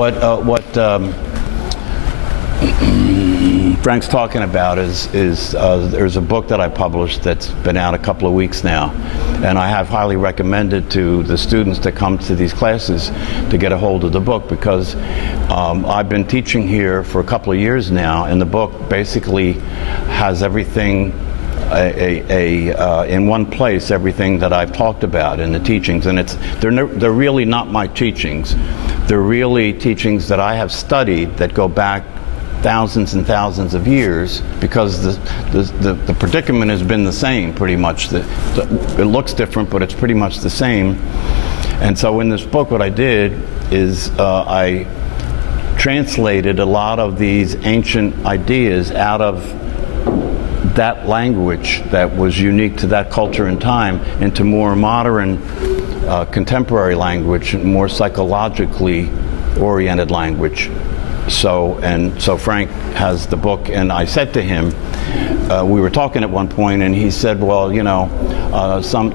What Frank's talking about is there's a book that I published that's been out a couple of weeks now, and I have highly recommended to the students that come to these classes to get a hold of the book, because I've been teaching here for a couple of years now, and the book basically has everything in one place, everything that I've talked about in the teachings, and they're really not my teachings. They're really teachings that I have studied that go back thousands and thousands of years, because the predicament has been the same pretty much. It looks different, but it's pretty much the same. And so in this book, what I did is I translated a lot of these ancient ideas out of that language that was unique to that culture and time into more modern, contemporary language, more psychologically oriented language. So Frank has the book, and I said to him, we were talking at one point, and he said, well, you know,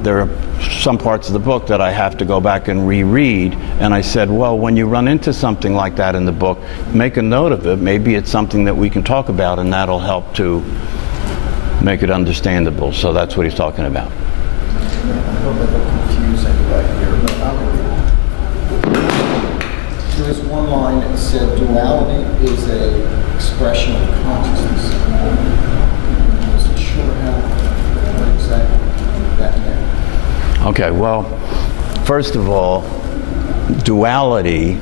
there are some parts of the book that I have to go back and reread. And I said, well, when you run into something like that in the book, make a note of it. Maybe it's something that we can talk about, and that'll help to make it understandable. So that's what he's talking about. I hope I don't confuse anybody here, but there was one line that said duality is an expression of consciousness. I wasn't sure what exactly that meant. Okay, well, first of all, duality,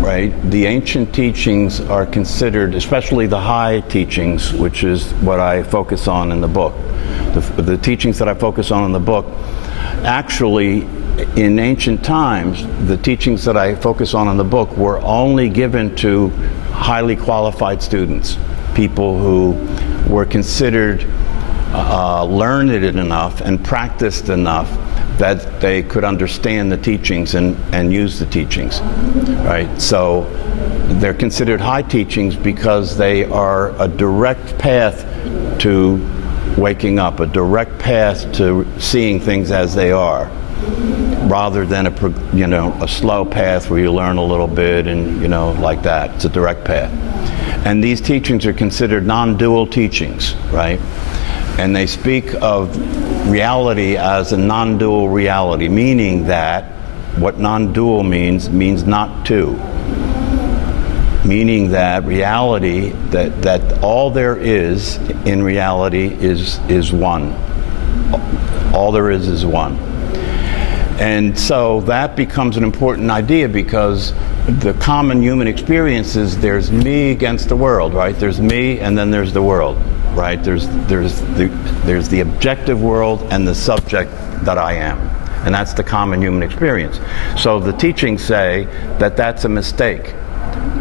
right? The ancient teachings are considered, especially the high teachings, which is what I focus on in the book. The teachings that I focus on in the book, actually, in ancient times, the teachings that I focus on in the book were only given to highly qualified students, people who were considered learned enough and practiced enough that they could understand the teachings and use the teachings, right? So they're considered high teachings because they are a direct path to waking up, a direct path to seeing things as they are, rather than a slow path where you learn a little bit and like that. It's a direct path. And these teachings are considered non-dual teachings, right? And they speak of reality as a non-dual reality, meaning that what non-dual means not two. Meaning that reality, that all there is in reality is one. All there is one. And so that becomes an important idea, because the common human experience is there's me against the world, right? There's me and then there's the world, right? There's the objective world and the subject that I am. And that's the common human experience. So the teachings say that that's a mistake,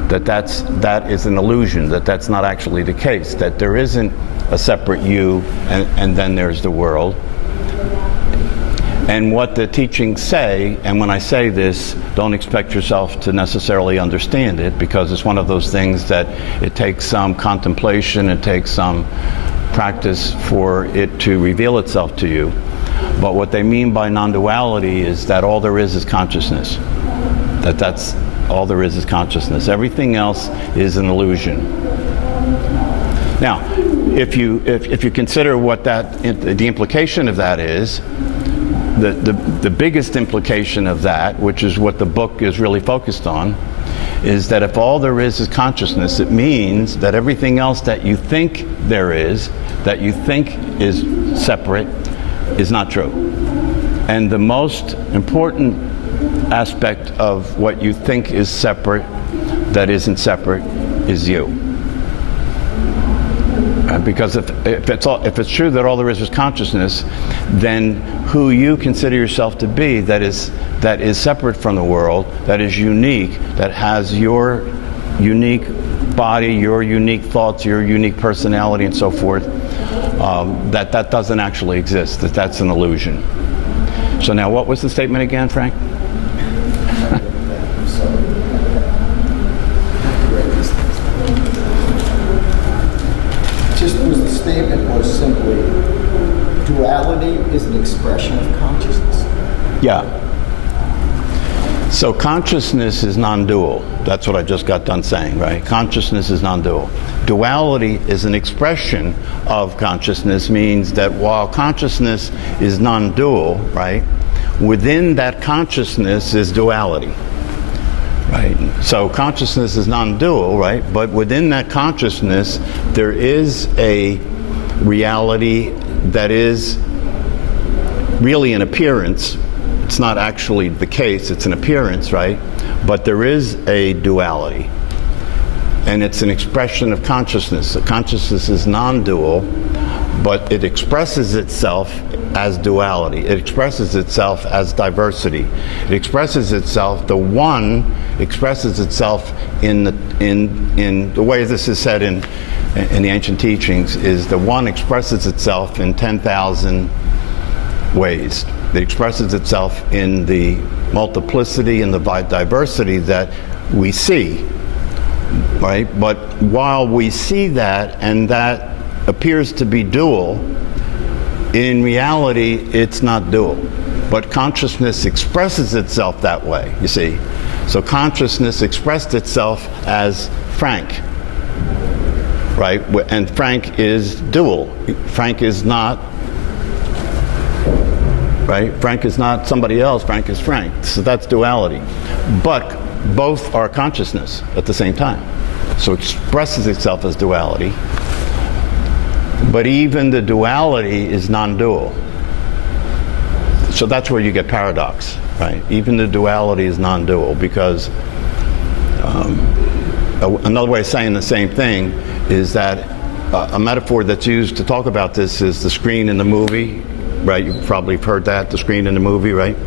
that is an illusion, that's not actually the case, that there isn't a separate you and then there's the world. And what the teachings say, and when I say this, don't expect yourself to necessarily understand it, because it's one of those things that it takes some contemplation, it takes some practice for it to reveal itself to you. But what they mean by non-duality is that all there is consciousness. That's all there is consciousness. Everything else is an illusion. Now, if you consider what the implication of that is, the biggest implication of that, which is what the book is really focused on, is that if all there is consciousness, it means that everything else that you think there is, that you think is separate, is not true. And the most important aspect of what you think is separate, that isn't separate, is you. Because if it's true that all there is consciousness, then who you consider yourself to be, that is separate from the world, that is unique, that has your unique body, your unique thoughts, your unique personality, and so forth, that doesn't actually exist. That's an illusion. So now, what was the statement again, Frank? The statement was simply, duality is an expression of consciousness. Yeah. So consciousness is non-dual. That's what I just got done saying, right? Consciousness is non-dual. Duality is an expression of consciousness, means that while consciousness is non-dual, right, within that consciousness is duality, right? So consciousness is non-dual, right? But within that consciousness, there is a reality that is really an appearance. It's not actually the case, it's an appearance, right? But there is a duality, and it's an expression of consciousness. So consciousness is non-dual, but it expresses itself as duality. It expresses itself as diversity. It expresses itself, the one expresses itself in the way this is said in the ancient teachings, is the one expresses itself in 10,000 ways. It expresses itself in the multiplicity and the diversity that we see, right? But while we see that, and that appears to be dual, in reality it's not dual. But consciousness expresses itself that way, you see. So consciousness expressed itself as Frank, right? And Frank is dual. Frank is not, right? Frank is not somebody else, Frank is Frank. So that's duality. But both are consciousness at the same time. So it expresses itself as duality. But even the duality is non-dual. So that's where you get paradox, right? Even the duality is non-dual, because another way of saying the same thing is that a metaphor that's used to talk about this is the screen in the movie, right? You've probably heard that, the screen in the movie, right?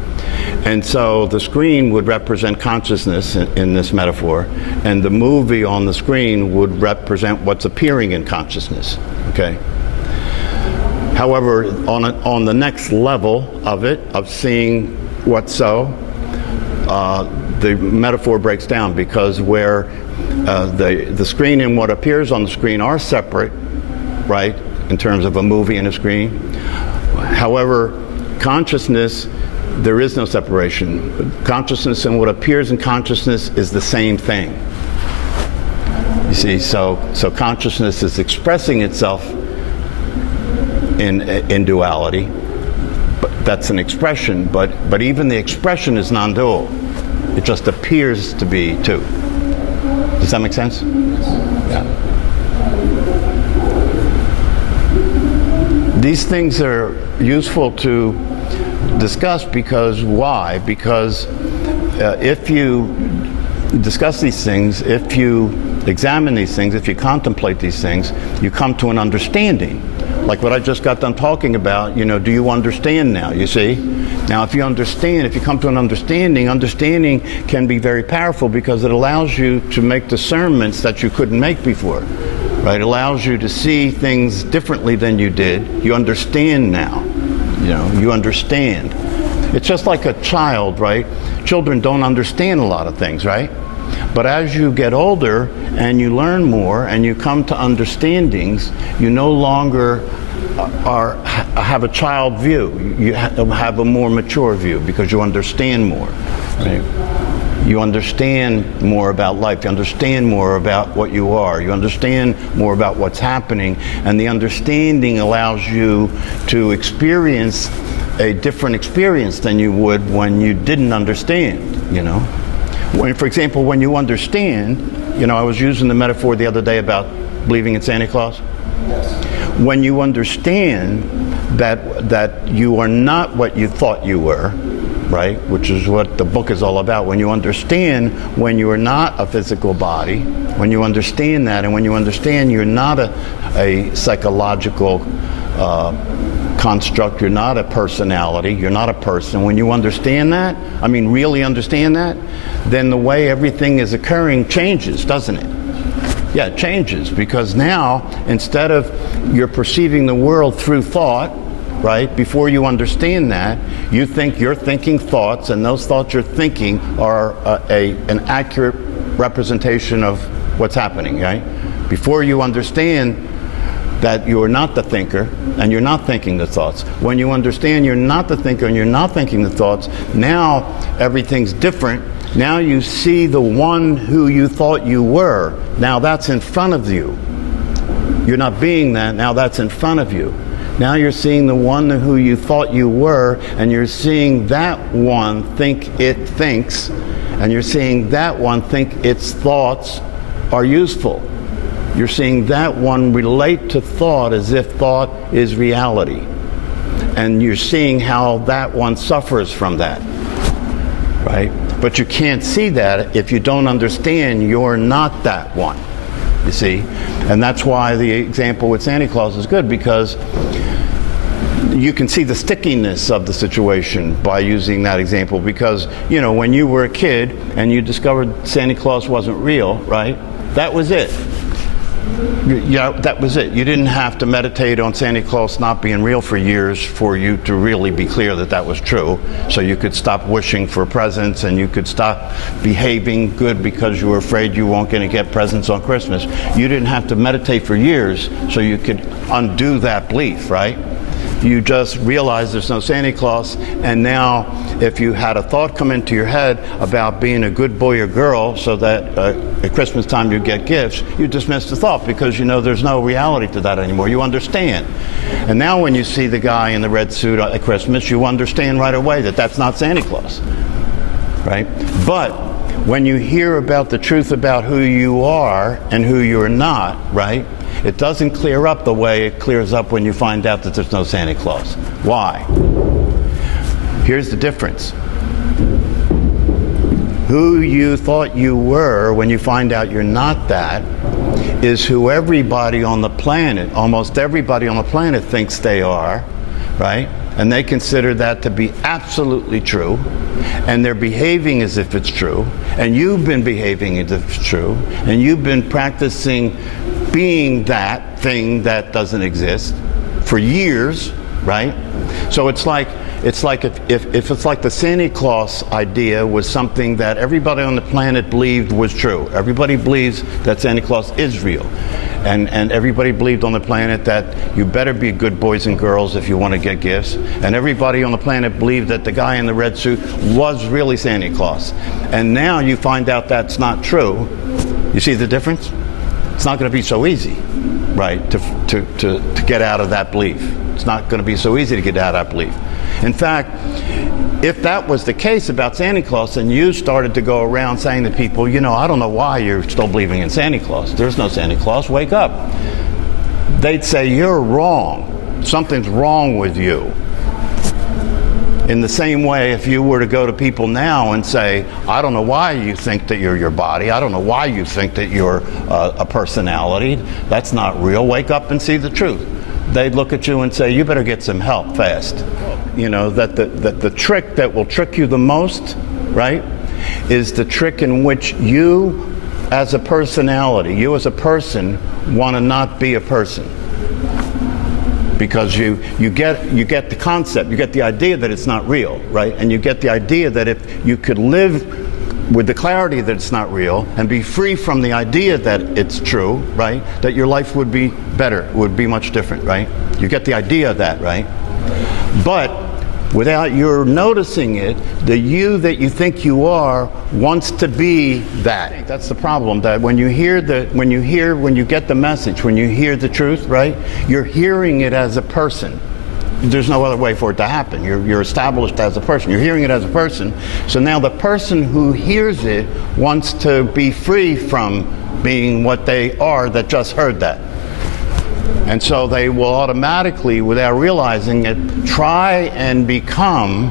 And so the screen would represent consciousness in this metaphor, and the movie on the screen would represent what's appearing in consciousness, okay? However, on the next level of it, of seeing what's so, the metaphor breaks down, because where the screen and what appears on the screen are separate, right, in terms of a movie and a screen. However, consciousness, there is no separation. Consciousness and what appears in consciousness is the same thing. You see, so consciousness is expressing itself in duality, but that's an expression. But even the expression is non-dual. It just appears to be two. Does that make sense? Yeah. These things are useful to discuss because why? Because if you discuss these things, if you examine these things, if you contemplate these things, you come to an understanding. Like what I just got done talking about, you know, do you understand now, you see? Now if you understand, if you come to an understanding, understanding can be very powerful because it allows you to make discernments that you couldn't make before. Right? It allows you to see things differently than you did. You understand now. You know, you understand. It's just like a child, right? Children don't understand a lot of things, right? But as you get older and you learn more and you come to understandings, you no longer have a child view. You have a more mature view because you understand more, right? You understand more about life. You understand more about what you are. You understand more about what's happening. And the understanding allows you to experience a different experience than you would when you didn't understand, you know. For example, when you understand, you know, I was using the metaphor the other day about believing in Santa Claus. Yes. When you understand that you are not what you thought you were, right, which is what the book is all about. When you understand when you are not a physical body, when you understand that, and when you understand you're not a psychological construct, you're not a personality, you're not a person, when you understand that, I mean really understand that, then the way everything is occurring changes, doesn't it? Yeah, it changes, because now instead of you're perceiving the world through thought, right? Before you understand that, you think you're thinking thoughts, and those thoughts you're thinking are an accurate representation of what's happening, right? Before you understand that you're not the thinker and you're not thinking the thoughts. When you understand you're not the thinker and you're not thinking the thoughts, now everything's different, Now you see the one who you thought you were. Now that's in front of you. You're not being that. Now that's in front of you. Now you're seeing the one who you thought you were, and you're seeing that one think it thinks, and you're seeing that one think its thoughts are useful. You're seeing that one relate to thought as if thought is reality. And you're seeing how that one suffers from that, right? But you can't see that if you don't understand you're not that one, you see? And that's why the example with Santa Claus is good, because you can see the stickiness of the situation by using that example. Because, you know, when you were a kid and you discovered Santa Claus wasn't real, right? That was it. Yeah, that was it. You didn't have to meditate on Santa Claus not being real for years for you to really be clear that that was true. So you could stop wishing for presents, and you could stop behaving good because you were afraid you weren't going to get presents on Christmas. You didn't have to meditate for years so you could undo that belief, right? You just realize there's no Santa Claus, and now if you had a thought come into your head about being a good boy or girl so that at Christmas time you get gifts, you dismiss the thought because you know there's no reality to that anymore. You understand. And now when you see the guy in the red suit at Christmas, you understand right away that that's not Santa Claus, right? But when you hear about the truth about who you are and who you're not, right? It doesn't clear up the way it clears up when you find out that there's no Santa Claus. Why? Here's the difference. Who you thought you were when you find out you're not that is who everybody on the planet, almost everybody on the planet thinks they are, right? And they consider that to be absolutely true, and they're behaving as if it's true, and you've been behaving as if it's true, and you've been practicing being that thing that doesn't exist for years, right? So it's like if it's like the Santa Claus idea was something that everybody on the planet believed was true. Everybody believes that Santa Claus is real. And everybody believed on the planet that you better be good boys and girls if you want to get gifts. And everybody on the planet believed that the guy in the red suit was really Santa Claus. And now you find out that's not true. You see the difference? It's not going to be so easy, right, to get out of that belief. It's not going to be so easy to get out of that belief. In fact, if that was the case about Santa Claus, and you started to go around saying to people, you know, I don't know why you're still believing in Santa Claus. There's no Santa Claus. Wake up. They'd say, you're wrong. Something's wrong with you. In the same way, if you were to go to people now and say, I don't know why you think that you're your body. I don't know why you think that you're a personality. That's not real. Wake up and see the truth. They'd look at you and say, you better get some help fast. You know, that the trick that will trick you the most, right, is the trick in which you as a personality, you as a person, want to not be a person. Because you get the concept, you get the idea that it's not real, right? And you get the idea that if you could live with the clarity that it's not real and be free from the idea that it's true, right? That your life would be better, would be much different, right? You get the idea of that, right? But without your noticing it, the you that you think you are wants to be that. That's the problem, that when you get the message, when you hear the truth, right? You're hearing it as a person. There's no other way for it to happen. You're established as a person. You're hearing it as a person. So now the person who hears it wants to be free from being what they are that just heard that. And so they will automatically, without realizing it, try and become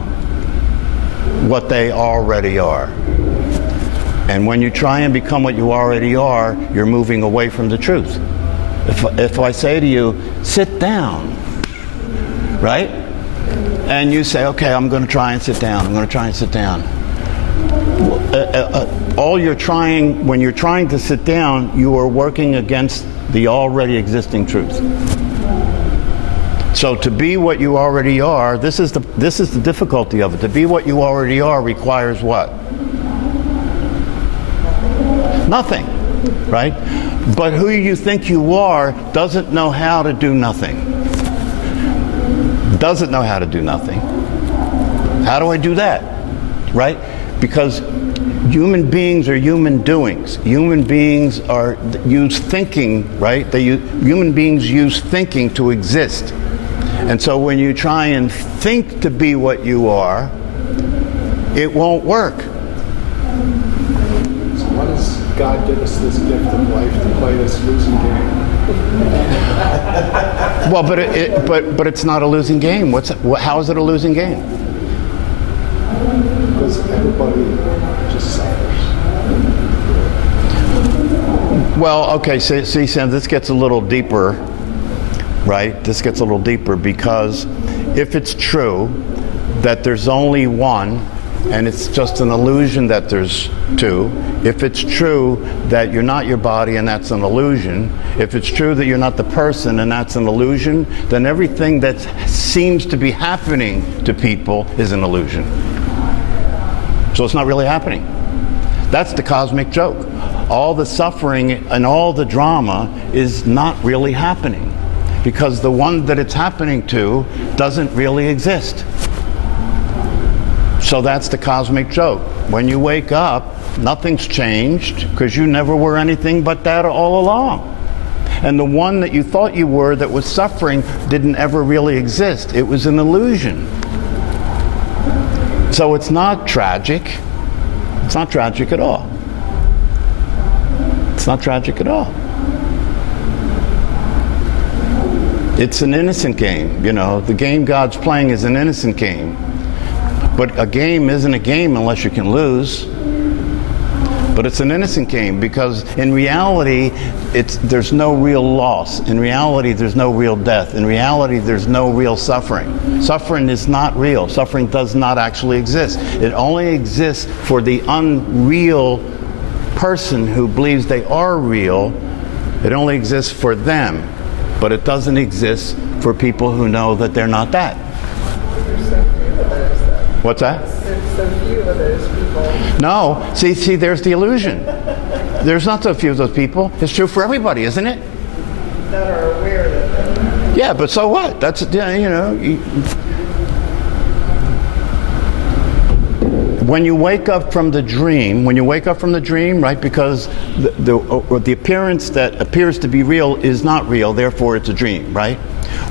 what they already are. And when you try and become what you already are, you're moving away from the truth. If I say to you, sit down, right? And you say, okay, I'm going to try and sit down. I'm going to try and sit down. When you're trying to sit down, you are working against the already existing truth. So to be what you already are, this is the difficulty of it. To be what you already are requires what? Nothing, right? But who you think you are doesn't know how to do nothing. Doesn't know how to do nothing. How do I do that? Right? Because Human beings are human doings. Human beings use thinking, right? Human beings use thinking to exist. And so when you try and think to be what you are, it won't work. So why does God give us this gift of life to play this losing game? Well, but it's not a losing game. How is it a losing game? Because everybody just suffers. Well, okay, see, Sam, this gets a little deeper, right? This gets a little deeper because if it's true that there's only one and it's just an illusion that there's two, if it's true that you're not your body and that's an illusion, if it's true that you're not the person and that's an illusion, then everything that seems to be happening to people is an illusion. So it's not really happening. That's the cosmic joke. All the suffering and all the drama is not really happening because the one that it's happening to doesn't really exist. So that's the cosmic joke. When you wake up, nothing's changed because you never were anything but that all along. And the one that you thought you were that was suffering didn't ever really exist. It was an illusion. So it's not tragic. It's not tragic at all. It's not tragic at all. It's an innocent game. You know, the game God's playing is an innocent game. But a game isn't a game unless you can lose. But it's an innocent game because in reality, there's no real loss. In reality, there's no real death. In reality, there's no real suffering. Suffering is not real. Suffering does not actually exist. It only exists for the unreal person who believes they are real. It only exists for them. But it doesn't exist for people who know that they're not that. There's so few of those, though. What's that? There's so few of those people. No. See, there's the illusion. There's not so few of those people. It's true for everybody, isn't it? That are aware that they're... Yeah, but so what? That's, you know... When you wake up from the dream, right, because the appearance that appears to be real is not real, therefore it's a dream, right?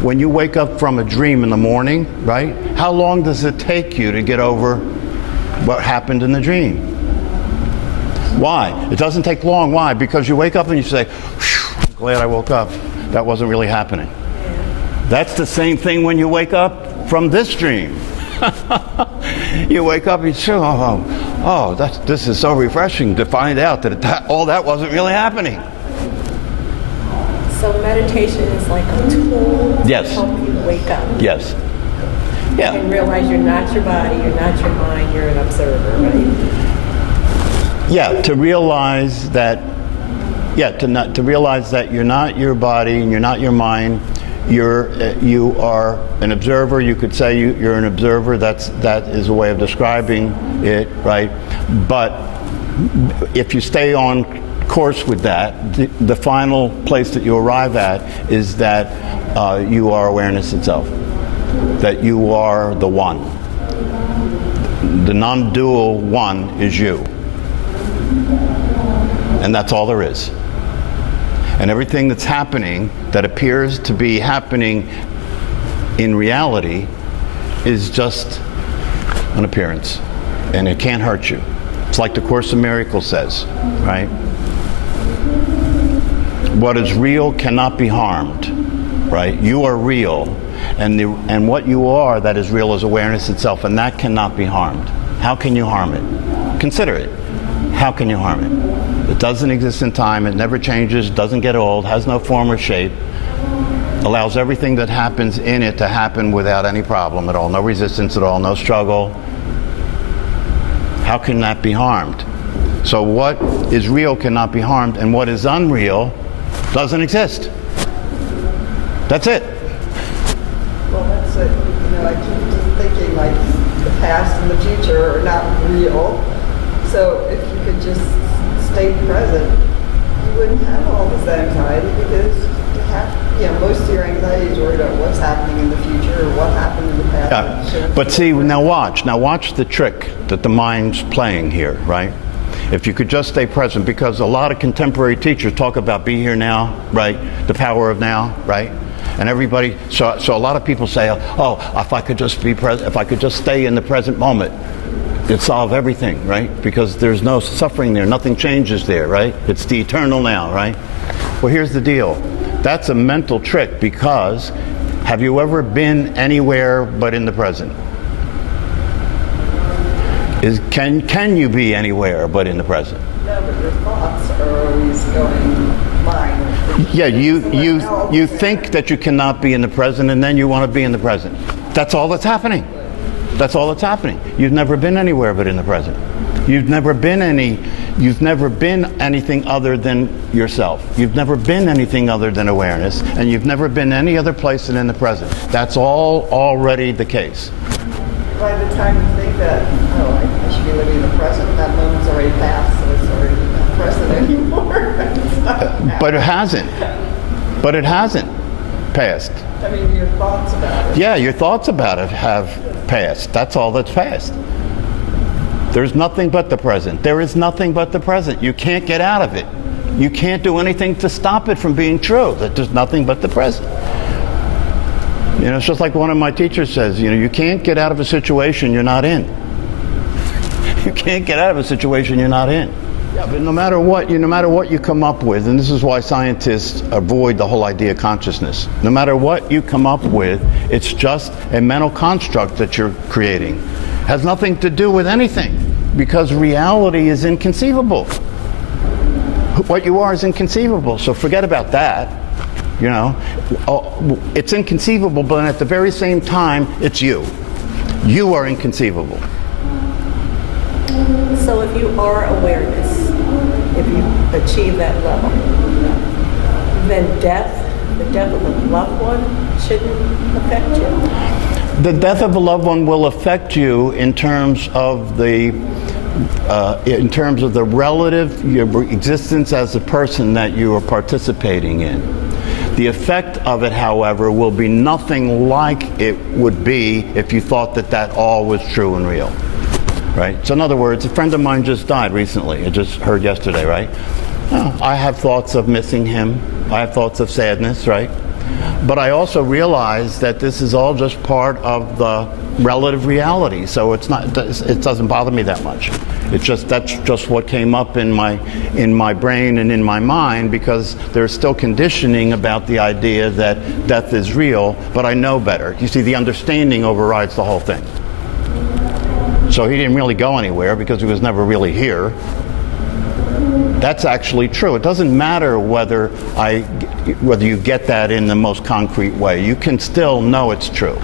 When you wake up from a dream in the morning, right, how long does it take you to get over what happened in the dream? Why? It doesn't take long. Why? Because you wake up and you say, I'm glad I woke up. That wasn't really happening. That's the same thing when you wake up from this dream. You wake up and you say, this is so refreshing to find out that all that wasn't really happening. So meditation is like a tool Yes. to help you wake up. Yes. Yeah. And realize you're not your body, you're not your mind, you're an observer, right? Yeah, to realize that to realize that you're not your body and you're not your mind. You are an observer. You could say you're an observer. That is a way of describing it, right? But if you stay on course with that, the final place that you arrive at is that you are awareness itself. That you are the one. The non-dual one is you. And that's all there is. And everything that's happening that appears to be happening in reality is just an appearance. And it can't hurt you. It's like the Course in Miracles says, right? What is real cannot be harmed, right? You are real. And what you are that is real is awareness itself, and that cannot be harmed. How can you harm it? Consider it. How can you harm it? It doesn't exist in time, it never changes, doesn't get old, has no form or shape, allows everything that happens in it to happen without any problem at all, no resistance at all, no struggle. How can that be harmed? So what is real cannot be harmed, and what is unreal doesn't exist. That's it. Well, that's it. You know, I keep just thinking like the past and the future are not real. So if you could just stay present, you wouldn't have all this anxiety because most of your anxiety is worried about what's happening in the future or what happened in the past. Yeah. But see, now watch the trick that the mind's playing here, right? If you could just stay present, because a lot of contemporary teachers talk about be here now, right? The power of now, right? And everybody, so a lot of people say, oh, if I could just be present, if I could just stay in the present moment, it'd solve everything, right? Because there's no suffering there, nothing changes there, right? It's the eternal now, right? Well, here's the deal. That's a mental trick, because have you ever been anywhere but in the present? Can you be anywhere but in the present? No, but your thoughts are always going mine. Yeah, you think that you cannot be in the present, and then you want to be in the present. That's all that's happening. That's all that's happening. You've never been anywhere but in the present. You've never been anything other than yourself. You've never been anything other than awareness, and you've never been any other place than in the present. That's all already the case. By the time you think that, oh, I should be living in the present, that moment's already passed, so it's already not present anymore. But it hasn't. But it hasn't passed. I mean, your thoughts about it. Yeah, your thoughts about it have passed. That's all that's passed. There's nothing but the present. There is nothing but the present. You can't get out of it. You can't do anything to stop it from being true, that there's nothing but the present. You know, it's just like one of my teachers says, you know, you can't get out of a situation you're not in. You can't get out of a situation you're not in. Yeah, but no matter what you come up with, and this is why scientists avoid the whole idea of consciousness. No matter what you come up with, it's just a mental construct that you're creating. It has nothing to do with anything, because reality is inconceivable. What you are is inconceivable, so forget about that. You know, it's inconceivable, but at the very same time, it's you. You are inconceivable. So if you are awareness, if you achieve that level, then the death of a loved one shouldn't affect you? The death of a loved one will affect you in terms of the relative your existence as a person that you are participating in. The effect of it, however, will be nothing like it would be if you thought that that all was true and real, right? So in other words, a friend of mine just died recently. I just heard yesterday, right? I have thoughts of missing him. I have thoughts of sadness, right? But I also realize that this is all just part of the relative reality. So it doesn't bother me that much. That's just what came up in my brain and in my mind, because there's still conditioning about the idea that death is real, but I know better. You see, the understanding overrides the whole thing. So he didn't really go anywhere because he was never really here. That's actually true. It doesn't matter whether you get that in the most concrete way. You can still know it's true.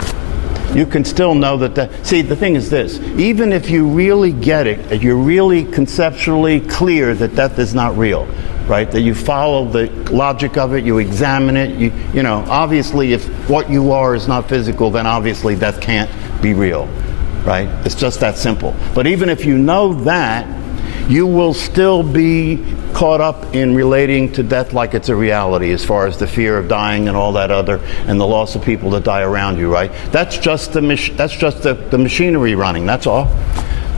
You can still know see, the thing is this, even if you really get it, if you're really conceptually clear that death is not real, right? That you follow the logic of it, you examine it, you know, obviously if what you are is not physical, then obviously death can't be real, right? It's just that simple. But even if you know that, you will still be caught up in relating to death like it's a reality, as far as the fear of dying and all that other, and the loss of people that die around you, right? That's just the machinery running, that's all.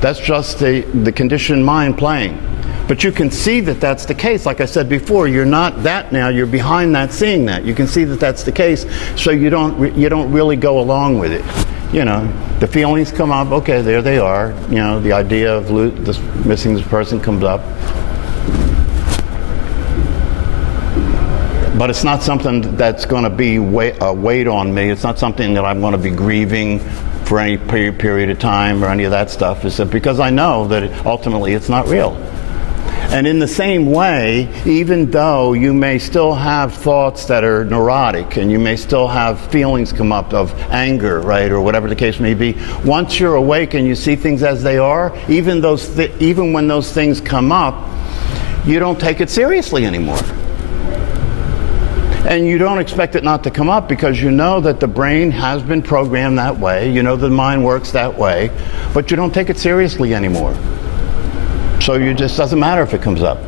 That's just the conditioned mind playing. But you can see that that's the case. Like I said before, you're not that now, you're behind that, seeing that. You can see that that's the case, so you don't really go along with it. You know, the feelings come up, okay, there they are. You know, the idea of missing this person comes up. But it's not something that's going to be a weight on me. It's not something that I'm going to be grieving for any period of time or any of that stuff. It's because I know that ultimately it's not real. And in the same way, even though you may still have thoughts that are neurotic, and you may still have feelings come up of anger, right, or whatever the case may be, once you're awake and you see things as they are, even when those things come up, you don't take it seriously anymore. And you don't expect it not to come up, because you know that the brain has been programmed that way, you know the mind works that way, but you don't take it seriously anymore. So it just doesn't matter if it comes up.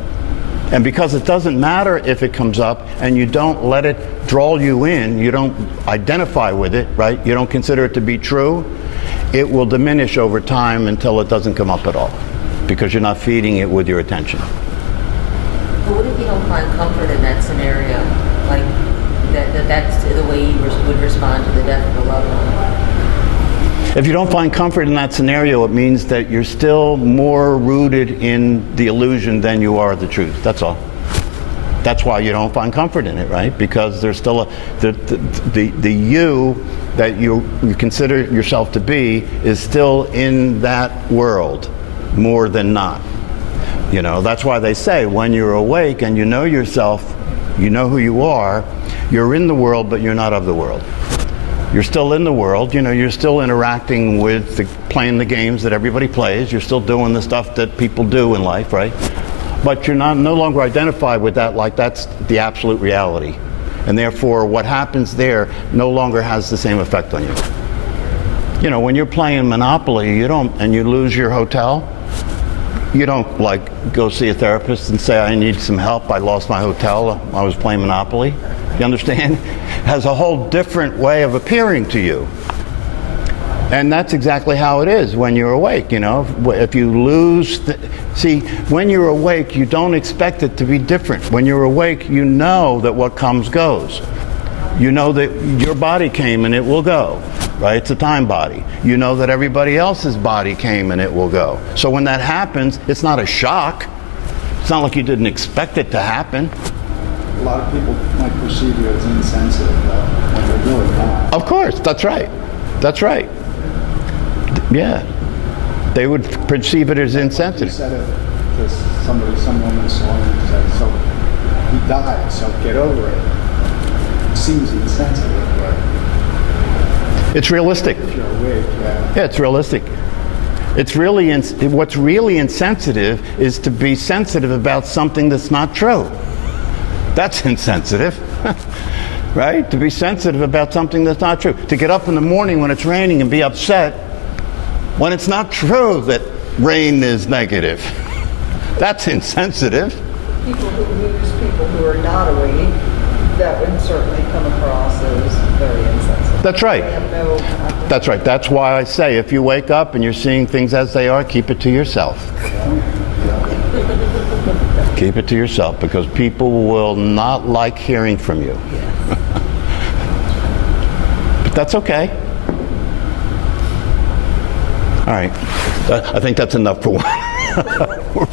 And because it doesn't matter if it comes up, and you don't let it draw you in, you don't identify with it, right? You don't consider it to be true, it will diminish over time until it doesn't come up at all. because you're not feeding it with your attention. But what if you don't find comfort in that scenario? Like, that's the way you would respond to the death of a loved one? If you don't find comfort in that scenario, it means that you're still more rooted in the illusion than you are the truth. That's all. That's why you don't find comfort in it, right? Because there's still the you that you consider yourself to be is still in that world more than not. You know, that's why they say when you're awake and you know yourself, you know who you are, you're in the world, but you're not of the world. You're still in the world, you know, you're still interacting with, playing the games that everybody plays, you're still doing the stuff that people do in life, right? But you're no longer identified with that like that's the absolute reality. And therefore, what happens there no longer has the same effect on you. You know, when you're playing Monopoly, and you lose your hotel, you don't like go see a therapist and say, I need some help, I lost my hotel, I was playing Monopoly. You understand? It has a whole different way of appearing to you. And that's exactly how it is when you're awake, you know. If you lose, see, when you're awake, you don't expect it to be different. When you're awake, you know that what comes goes. You know that your body came and it will go, right? It's a time body. You know that everybody else's body came and it will go. So when that happens, it's not a shock. It's not like you didn't expect it to happen. A lot of people might perceive you as insensitive, though, when they're really not. Of course, that's right. That's right. Yeah. They would perceive it as You insensitive. said it to somebody, some woman saw him and said, so he died, so get over it. It seems insensitive, but It's realistic. if you're awake, Yeah, it's realistic. It's really, what's really insensitive is to be sensitive about something that's not true. That's insensitive, right? To be sensitive about something that's not true. To get up in the morning when it's raining and be upset when it's not true that rain is negative. That's insensitive. People who lose people who are not awake, that would certainly come across as very insensitive. That's right. They have no That's right. That's why I say if you wake up and you're seeing things as they are, keep it to yourself. Keep it to yourself because people will not like hearing from you. But that's okay. All right. I think that's enough for one.